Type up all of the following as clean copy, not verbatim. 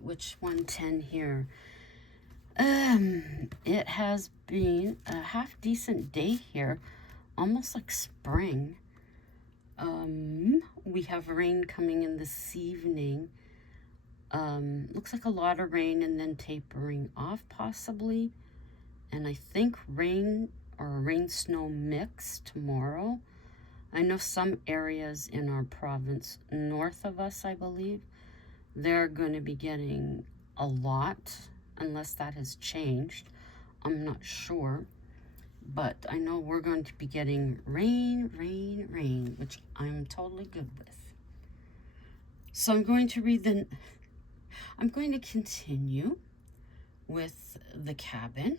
Which 110 here? It has been a half decent day here, almost like spring. We have rain coming in this evening. Looks like a lot of rain and then tapering off possibly. And I think rain or a rain-snow mix tomorrow. I know some areas in our province north of us, I believe, they're going to be getting a lot, unless that has changed. I'm not sure. But I know we're going to be getting rain, rain, rain, which I'm totally good with. So I'm going to continue with the cabin,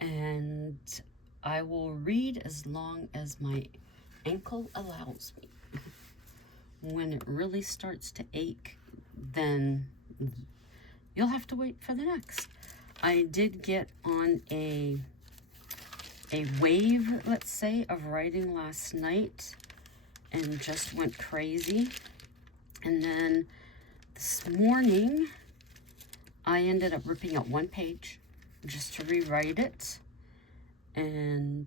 and I will read as long as my ankle allows me. When it really starts to ache, then you'll have to wait for the next. I did get on a wave, let's say, of writing last night and just went crazy. And then this morning, I ended up ripping out one page just to rewrite it. And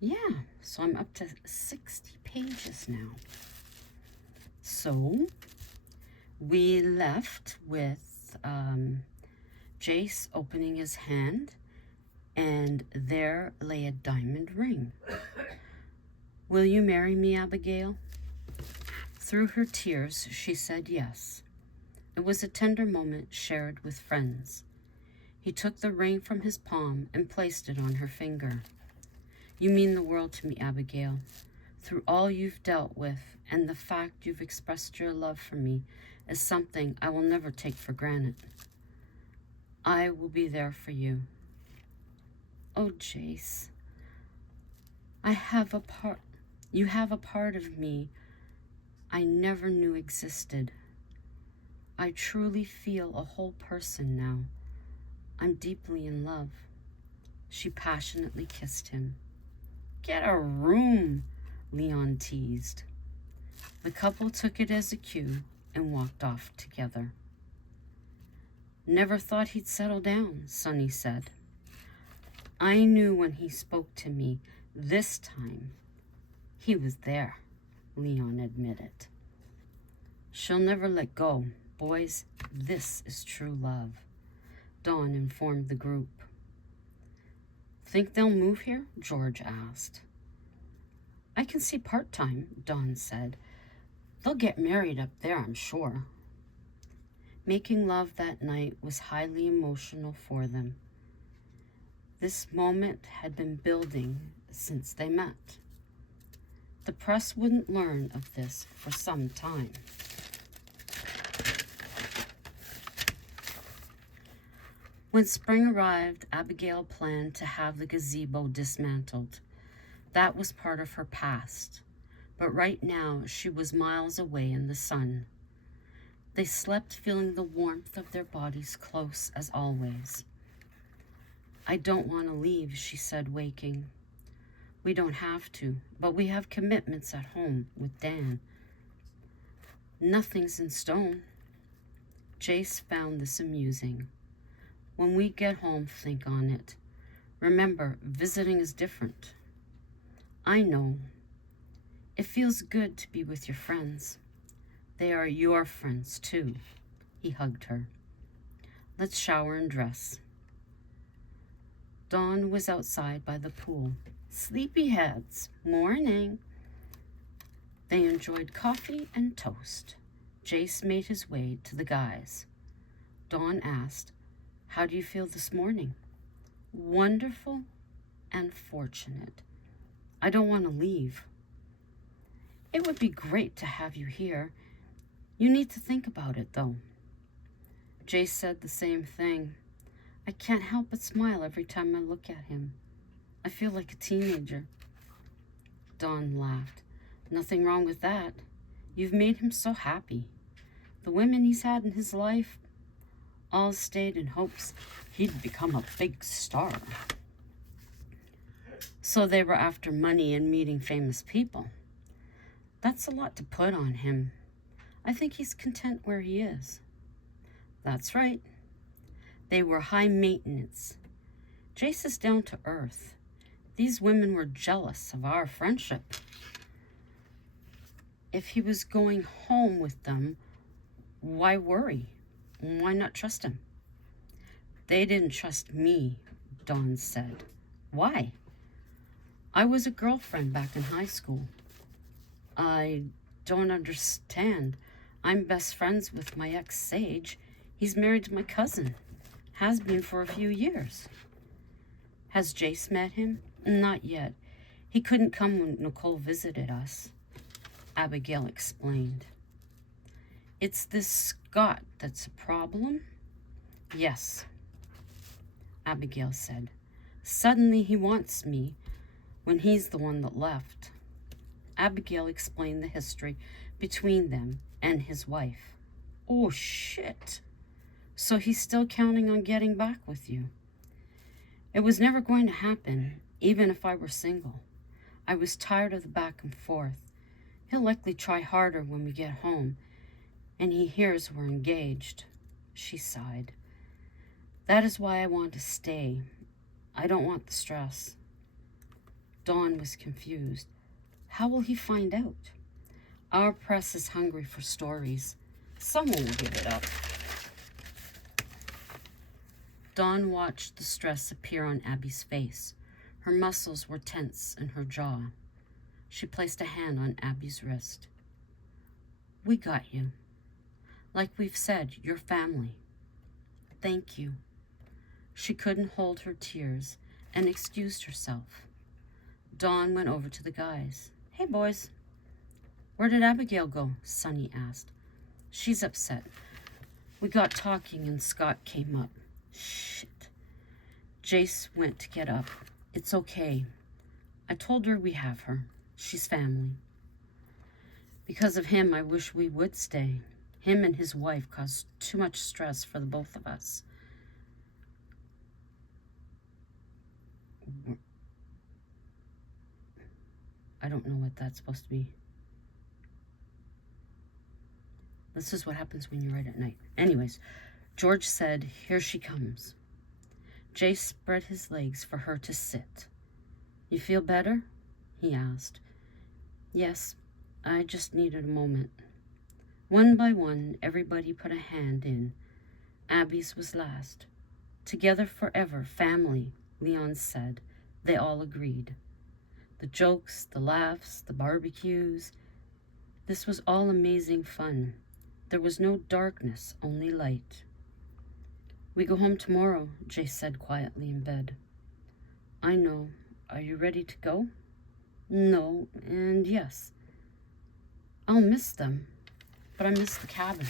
yeah, so I'm up to 60 pages now. So we left with Jace opening his hand, and there lay a diamond ring. "Will you marry me, Abigail?" Through her tears, she said yes. It was a tender moment shared with friends. He took the ring from his palm and placed it on her finger. "You mean the world to me, Abigail. Through all you've dealt with, and the fact you've expressed your love for me is something I will never take for granted. I will be there for you." "Oh, Jace, you have a part of me I never knew existed. I truly feel a whole person now. I'm deeply in love." She passionately kissed him. "Get a room," Leon teased. The couple took it as a cue and walked off together. "Never thought he'd settle down," Sonny said. "I knew when he spoke to me this time he was there," Leon admitted. "She'll never let go. Boys, this is true love," Dawn informed the group. "Think they'll move here?" George asked. "I can see part-time," Dawn said. "They'll get married up there, I'm sure." Making love that night was highly emotional for them. This moment had been building since they met. The press wouldn't learn of this for some time. When spring arrived, Abigail planned to have the gazebo dismantled. That was part of her past, but right now she was miles away in the sun. They slept feeling the warmth of their bodies close as always. "I don't want to leave," she said, waking. "We don't have to, but we have commitments at home with Dan." "Nothing's in stone." Jace found this amusing. "When we get home, think on it. Remember, visiting is different." "I know. It feels good to be with your friends. They are your friends, too." He hugged her. "Let's shower and dress." Dawn was outside by the pool. "Sleepyheads, morning." They enjoyed coffee and toast. Jace made his way to the guys. Dawn asked, "How do you feel this morning?" "Wonderful and fortunate. I don't want to leave." "It would be great to have you here. You need to think about it, though." Jace said the same thing. "I can't help but smile every time I look at him. I feel like a teenager." Dawn laughed. "Nothing wrong with that. You've made him so happy. The women he's had in his life all stayed in hopes he'd become a big star. So they were after money and meeting famous people. That's a lot to put on him. I think he's content where he is. That's right. They were high maintenance. Jace is down to earth. These women were jealous of our friendship. If he was going home with them, why worry? Why not trust him? They didn't trust me, Dawn said. Why? I was a girlfriend back in high school. I don't understand. I'm best friends with my ex, Sage. He's married to my cousin. Has been for a few years. Has Jace met him? Not yet. He couldn't come when Nicole visited us, Abigail explained. It's this Scott that's a problem? Yes, Abigail said. Suddenly he wants me when he's the one that left. Abigail explained the history between them and his wife. Oh, shit. So he's still counting on getting back with you. It was never going to happen, even if I were single. I was tired of the back and forth. He'll likely try harder when we get home, and he hears we're engaged. She sighed. That is why I want to stay. I don't want the stress. Dawn was confused. How will he find out? Our press is hungry for stories. Someone will give it up. Dawn watched the stress appear on Abby's face. Her muscles were tense in her jaw. She placed a hand on Abby's wrist. We got you. Like we've said, you're family. Thank you. She couldn't hold her tears and excused herself. Dawn went over to the guys. Hey, boys. Where did Abigail go? Sonny asked. She's upset. We got talking and Scott came up. Shit. Jace went to get up. It's okay. I told her we have her. She's family. Because of him, I wish we would stay. Him and his wife caused too much stress for the both of us. I don't know what that's supposed to be. This is what happens when you write at night. Anyways, George said, here she comes. Jace spread his legs for her to sit. You feel better? He asked. Yes, I just needed a moment. One by one, everybody put a hand in. Abby's was last. Together forever, family, Leon said. They all agreed. The jokes, the laughs, the barbecues. This was all amazing fun. There was no darkness, only light. We go home tomorrow, Jace said quietly in bed. I know. Are you ready to go? No, and yes. I'll miss them, but I miss the cabin.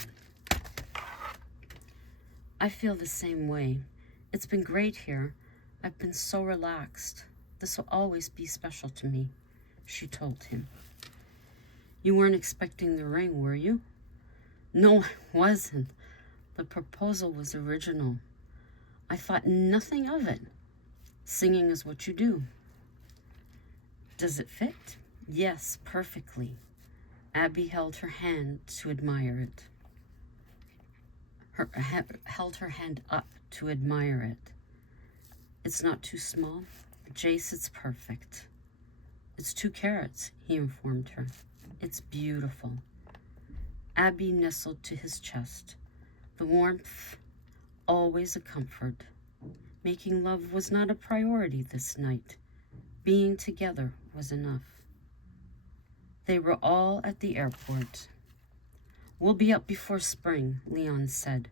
I feel the same way. It's been great here. I've been so relaxed. This will always be special to me, she told him. You weren't expecting the ring, were you? No, I wasn't. The proposal was original. I thought nothing of it. Singing is what you do. Does it fit? Yes, perfectly. Abby held her hand to admire it. Held her hand up to admire it. It's not too small. Jace, it's perfect. It's 2 carats, he informed her. It's beautiful. Abby nestled to his chest. The warmth, always a comfort. Making love was not a priority this night. Being together was enough. They were all at the airport. We'll be up before spring, Leon said.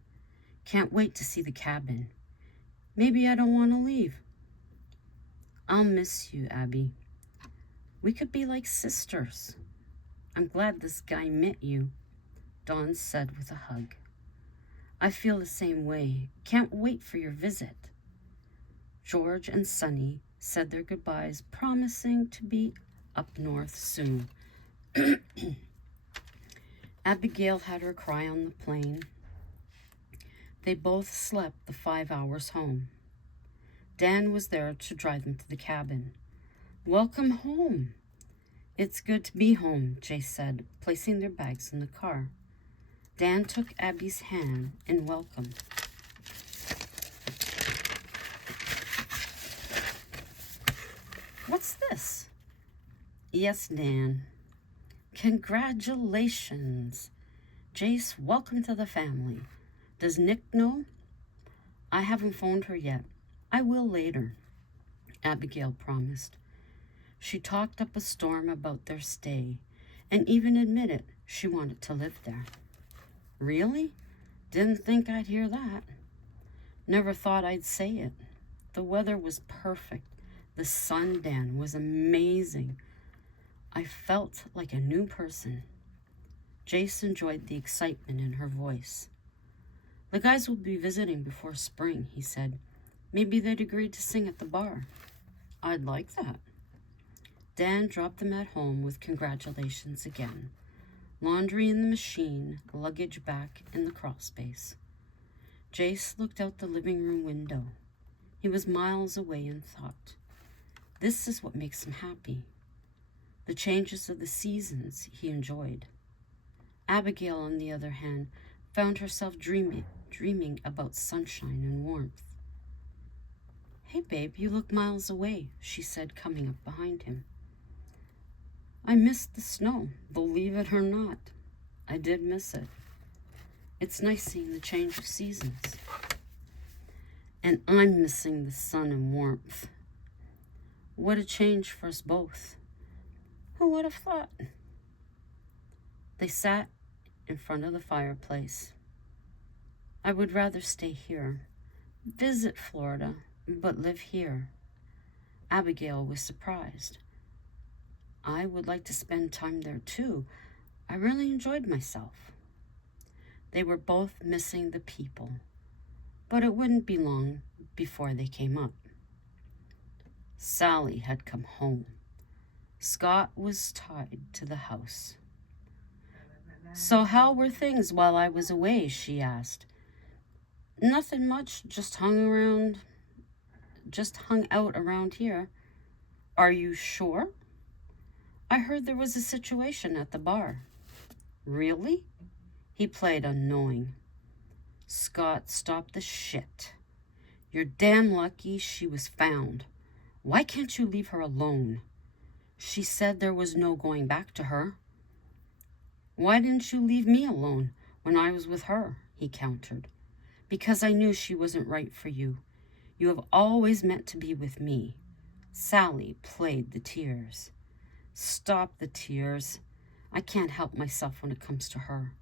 Can't wait to see the cabin. Maybe I don't want to leave. I'll miss you, Abby. We could be like sisters. I'm glad this guy met you, Dawn said with a hug. I feel the same way. Can't wait for your visit. George and Sonny said their goodbyes, promising to be up north soon. Abigail had her cry on the plane. They both slept the 5 hours home. Dan was there to drive them to the cabin. Welcome home. It's good to be home, Jay said, placing their bags in the car. Dan took Abby's hand in welcome. What's this? Yes, Dan. Congratulations. Jace, welcome to the family. Does Nick know? I haven't phoned her yet. I will later, Abigail promised. She talked up a storm about their stay and even admitted she wanted to live there. Really? Didn't think I'd hear that. Never thought I'd say it. The weather was perfect. The sun, Dan, was amazing. I felt like a new person. Jace enjoyed the excitement in her voice. The guys will be visiting before spring, he said. Maybe they'd agree to sing at the bar. I'd like that. Dan dropped them at home with congratulations again. Laundry in the machine, luggage back in the crawl space. Jace looked out the living room window. He was miles away and thought, this is what makes him happy. The changes of the seasons he enjoyed. Abigail, on the other hand, found herself dreaming about sunshine and warmth. Hey, babe, you look miles away, she said, coming up behind him. I missed the snow, believe it or not. I did miss it. It's nice seeing the change of seasons. And I'm missing the sun and warmth. What a change for us both. Who would have thought? They sat in front of the fireplace. I would rather stay here, visit Florida, but live here. Abigail was surprised. I would like to spend time there too. I really enjoyed myself. They were both missing the people, but it wouldn't be long before they came up. Sally had come home. Scott was tied to the house. So how were things while I was away, she asked. Nothing much, just hung out around here. Are you sure? I heard there was a situation at the bar. Really? He played unknowing. Scott, stop the shit. You're damn lucky she was found. Why can't you leave her alone? She said there was no going back to her. Why didn't you leave me alone when I was with her? He countered. Because I knew she wasn't right for you. You have always meant to be with me. Sally played the tears. Stop the tears. I can't help myself when it comes to her.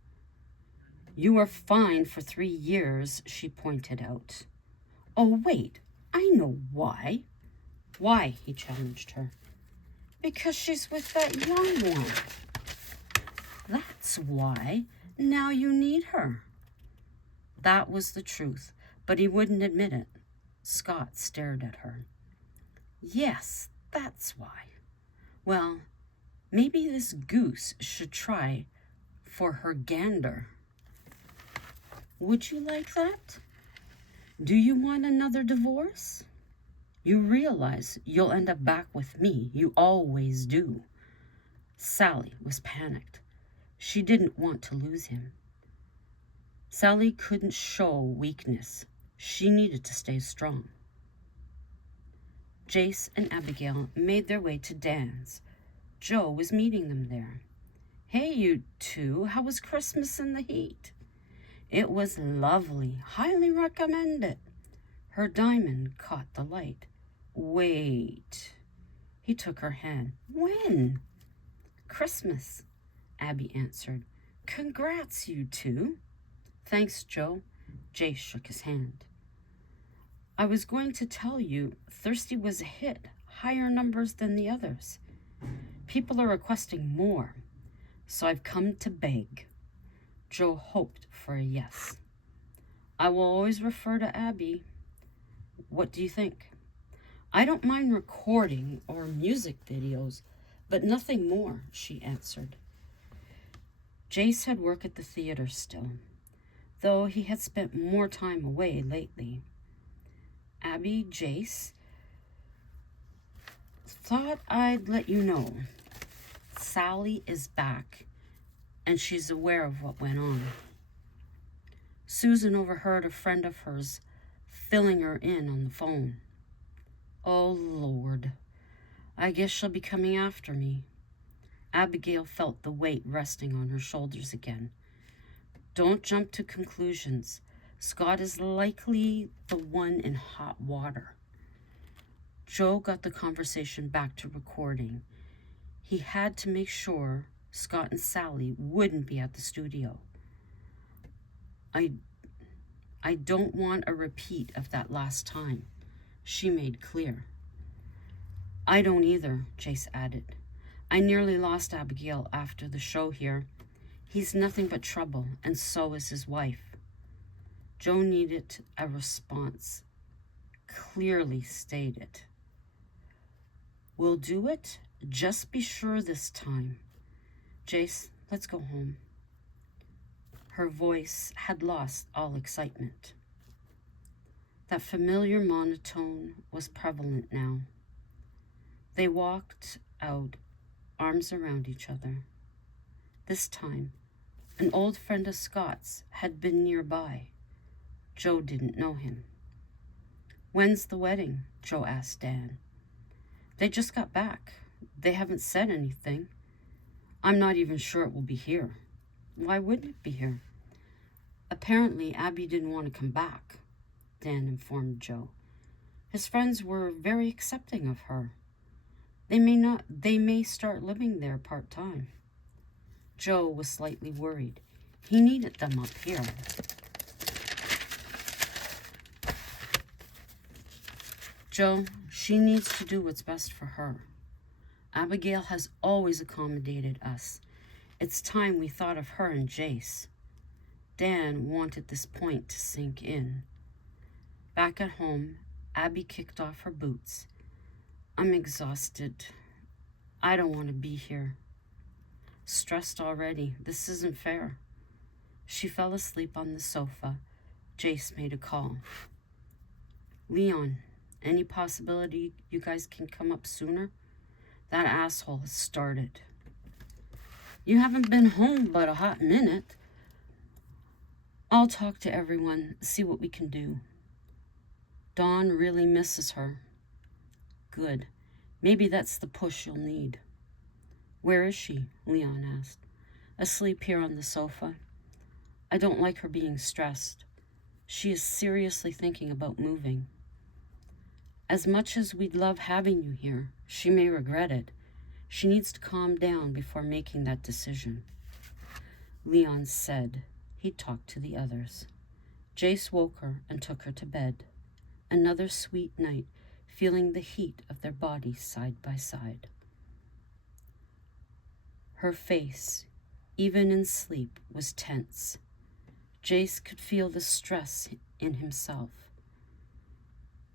You were fine for 3 years, she pointed out. Oh, wait, I know why. Why? He challenged her. Because she's with that young one. That's why. Now you need her. That was the truth, but he wouldn't admit it. Scott stared at her. Yes, that's why. Well, maybe this goose should try for her gander. Would you like that? Do you want another divorce? You realize you'll end up back with me. You always do. Sally was panicked. She didn't want to lose him. Sally couldn't show weakness. She needed to stay strong. Jace and Abigail made their way to Dan's. Joe was meeting them there. Hey, you two, how was Christmas in the heat? It was lovely. Highly recommend it. Her diamond caught the light. Wait. He took her hand. When? Christmas, Abby answered. Congrats, you two. Thanks, Joe. Jace shook his hand. I was going to tell you, Thirsty was a hit, higher numbers than the others. People are requesting more, so I've come to beg. Joe hoped for a yes. I will always refer to Abby. What do you think? I don't mind recording or music videos, but nothing more, she answered. Jace had work at the theater still, though he had spent more time away lately. Abby, Jace, thought I'd let you know. Sally is back, and she's aware of what went on. Susan overheard a friend of hers filling her in on the phone. Oh, Lord, I guess she'll be coming after me. Abigail felt the weight resting on her shoulders again. Don't jump to conclusions. Scott is likely the one in hot water. Joe got the conversation back to recording. He had to make sure Scott and Sally wouldn't be at the studio. I don't want a repeat of that last time, she made clear. I don't either, Jace added. I nearly lost Abigail after the show here. He's nothing but trouble, and so is his wife. Joe needed a response, clearly stated. We'll do it. Just be sure this time. Jace, let's go home. Her voice had lost all excitement. That familiar monotone was prevalent now. They walked out, arms around each other. This time, an old friend of Scott's had been nearby. Joe didn't know him. When's the wedding? Joe asked Dan. They just got back. They haven't said anything. I'm not even sure it will be here. Why wouldn't it be here? Apparently, Abby didn't want to come back, Dan informed Joe. His friends were very accepting of her. They may start living there part-time. Joe was slightly worried. He needed them up here. Joe, she needs to do what's best for her. Abigail has always accommodated us. It's time we thought of her and Jace. Dan wanted this point to sink in. Back at home, Abby kicked off her boots. I'm exhausted. I don't want to be here. Stressed already. This isn't fair. She fell asleep on the sofa. Jace made a call. Leon, any possibility you guys can come up sooner? That asshole has started. You haven't been home but a hot minute. I'll talk to everyone, see what we can do. Dawn really misses her. Good. Maybe that's the push you'll need. Where is she? Leon asked. Asleep here on the sofa. I don't like her being stressed. She is seriously thinking about moving. As much as we'd love having you here, she may regret it. She needs to calm down before making that decision. Leon said he'd talk to the others. Jace woke her and took her to bed. Another sweet night, feeling the heat of their bodies side by side. Her face, even in sleep, was tense. Jace could feel the stress in himself.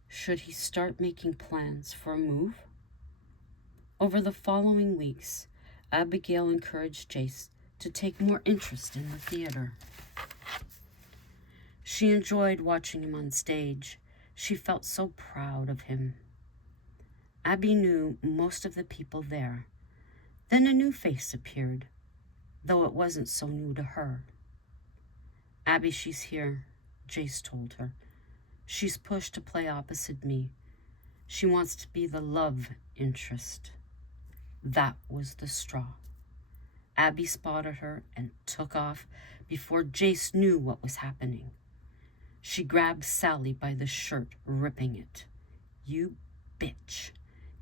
Should he start making plans for a move? Over the following weeks, Abigail encouraged Jace to take more interest in the theater. She enjoyed watching him on stage. She felt so proud of him. Abby knew most of the people there. Then a new face appeared, though it wasn't so new to her. Abby, she's here, Jace told her. She's pushed to play opposite me. She wants to be the love interest. That was the straw. Abby spotted her and took off before Jace knew what was happening. She grabbed Sally by the shirt, ripping it. You bitch.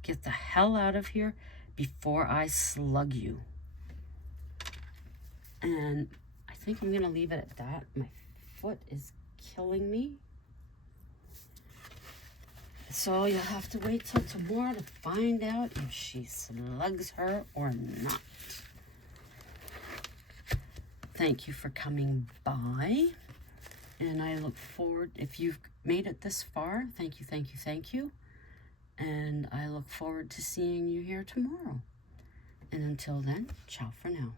Get the hell out of here before I slug you. And I think I'm going to leave it at that. My foot is killing me. So you'll have to wait till tomorrow to find out if she slugs her or not. Thank you for coming by. And I look forward, if you've made it this far, thank you, thank you, thank you. And I look forward to seeing you here tomorrow. And until then, ciao for now.